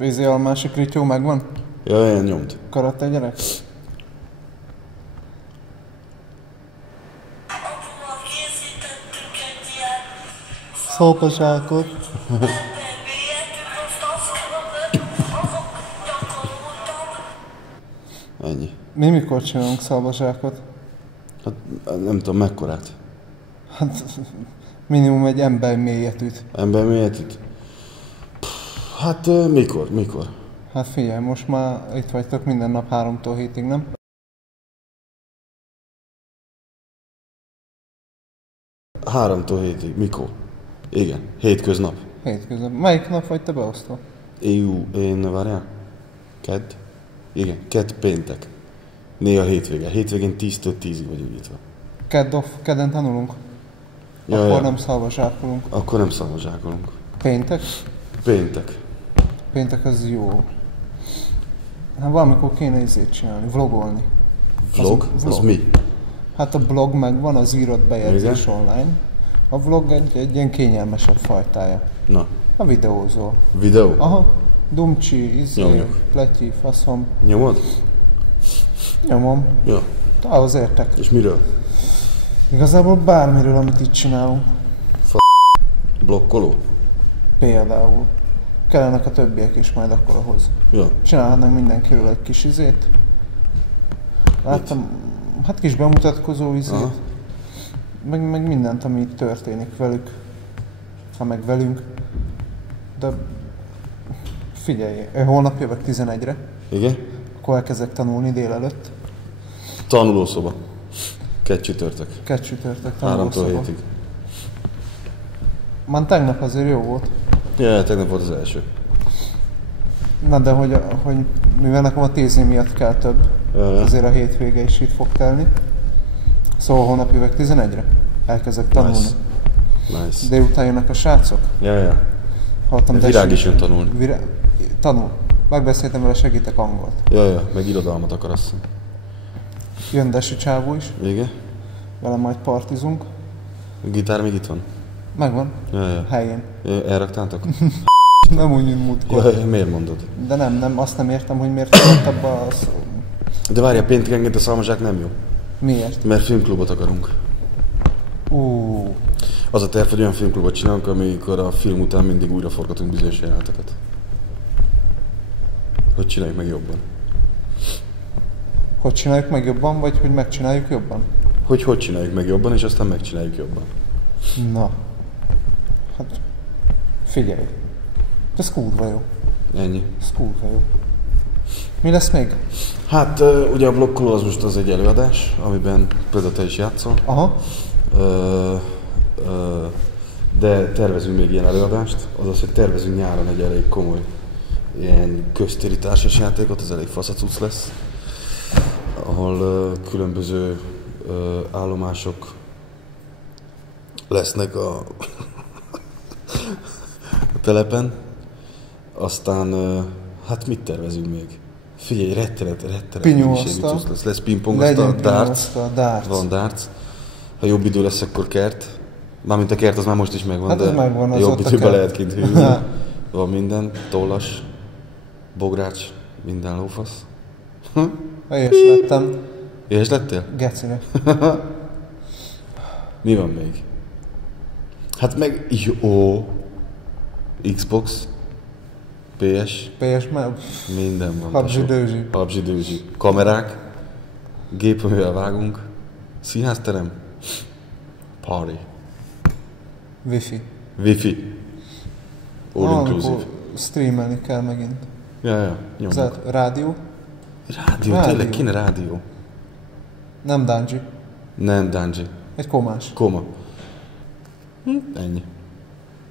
Vízi almásik rityó megvan? Jaj, nyomd. Karate gyerek? Szolpazsákot. Ennyi. Mi mikor csinálunk szalvazsákot? Hát nem tudom mekkorát. Hát minimum egy ember mélyet üt. Ember miért itt? Hát mikor? Hát figyelj, most már itt vagytok minden nap 3-tól 7-ig, nem? Háromtól hétig. Mikor? Igen. Hétköznap. Hétköznap. Melyik nap vagy te beosztva? Én várjál? Kedd? Igen, kedd péntek. Néha hétvége. Hétvégén 10-től 10-ig vagyunk nyitva. Kedden tanulunk? Ja, Akkor ja. nem szalvazsákolunk. Akkor nem szalvazsákolunk. Péntek? Péntek. Péntek az jó. Hát valamikor kéne izét csinálni, vlogolni. Vlog? Az mi? Hát a blog megvan, az írott bejegyzés Igen? online. A vlog egy ilyen kényelmesebb fajtája. Na. A videózol. Videó? Aha. Dumcsi, Nyomjuk. pletyi, faszom. Nyomod? Nyomom. Ja. Ahhoz értek. És miről? Igazából bármiről, amit itt csinálunk. Blokkoló? Például. Kellenek a többiek is majd akkor ahhoz. Ja. Csinálhatnánk mindenkiről egy kis izét. Láttam, hát kis bemutatkozó izét. Aha. Meg mindent, ami itt történik velük. Ha meg velünk. De figyelj, holnap jövök 11-re. Igen? Akkor elkezdek tanulni délelőtt. Tanulószoba. Kedd csütörtök. Csütörtök 3-tól tanulószoba. 7-ig. Már tegnap azért jó volt. Ja, tegnap volt az első. Na de hogy mivel nekem a tézi miatt kell több, Ja. azért a hétvége is itt fog telni. Szóval holnap jövök 11-re. Elkezdek tanulni. Nice. Délután jönnek a srácok. Ja. Hallottam, Virág is jön tanulni. Tanul. Megbeszéltem vele, segítek angolt. Ja, meg irodalmat akar azt hiszem. Jön Desi csávó is, Igen? vele majd partizunk. A gitár még itt van? Megvan. Ja. Helyén. Elraktátok? Nem úgy, mint múltkor. Ja, miért mondod? De nem, azt nem értem, hogy miért tudott abba az... De péntekenként a szalmazsák nem jó. Miért? Mert filmklubot akarunk. Az a terv, hogy olyan filmklubot csinálunk, amikor a film után mindig újra forgatunk bizonyos jeleneteket. Hogy csináljuk meg jobban. Hogy csináljuk meg jobban, vagy hogy megcsináljuk jobban? Hogy csináljuk meg jobban, és aztán megcsináljuk jobban. Na. Hát... Figyelj. Ez kurva jó. Ennyi. Ez kurva jó. Mi lesz még? Hát ugye a blokkoló az most az egy előadás, amiben például te is játszol. Aha. De tervezünk még ilyen előadást, azaz, hogy tervezünk nyáron egy elég komoly ilyen köztéri társasjátékot, ez elég faszacuc lesz, ahol különböző állomások lesznek a telepen. Aztán, hát mit tervezünk még? Figyelj, rettenet Pinyóasztal. lesz pingpongasztal, darts. Darts. Van darts. Ha jobb idő lesz, akkor kert. Mármint a kert az már most is megvan, Hát de megvan, az jobb ott a időben kert. lehet kint hűlni. Van minden, tollas, bogrács, minden lófasz. Én is lettem. Éhes lettél? Gecire. Mi van még? Hát meg jó. Xbox, PS, minden van. PUBG-dőzsi. PUBG-dőzsi. Kamerák, gép, amivel vágunk, színházterem, party, wifi, all inclusive. Streamelni kell megint. Ja, nyomjuk. Rádió? Rádió, tényleg kéne rádió. Nem Dungy. Nem Dungy. Egy komás. Koma. Ennyi.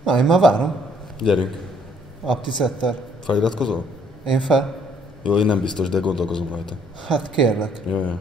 Na, én már várom. Gyerünk. Aptizetter. Feliratkozol? Én fel? Jó, én nem biztos, de gondolkozom rajta. Hát kérlek. Jó.